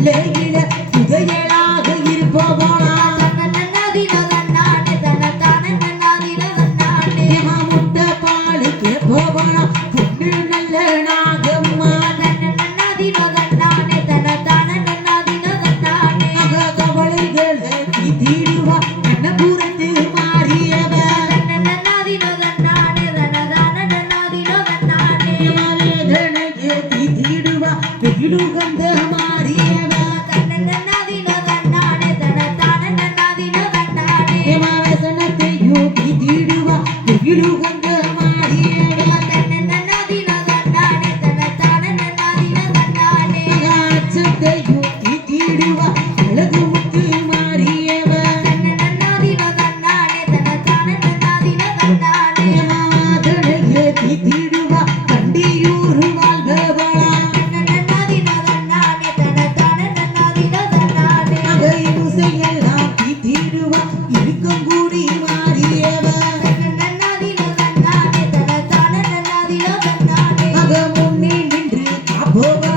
எல்லையில புதையலாக இருப்போனா முட்டை பாலு கேட்போனா பொண்ணு நல்ல நாகம்மா கவலைகளை தீடுவா கண்ணபுரத்து மாறியவ வேதனையை தீடுவா வெயிலுகந்த மாறியவ வேசனத்தையும் தீடுவா வெயிலுகந்த மாறியவ அச்சத்தையும் தீடுவா அழகு முத்து மாறியவ அதனையை தீடுவா கண்டியூர் வாழ்பவளா அகை முசையெல்லாம் தீடுவா இருக்கும் கூடி மாறியவ அக முன்னே நின்று காப்போவ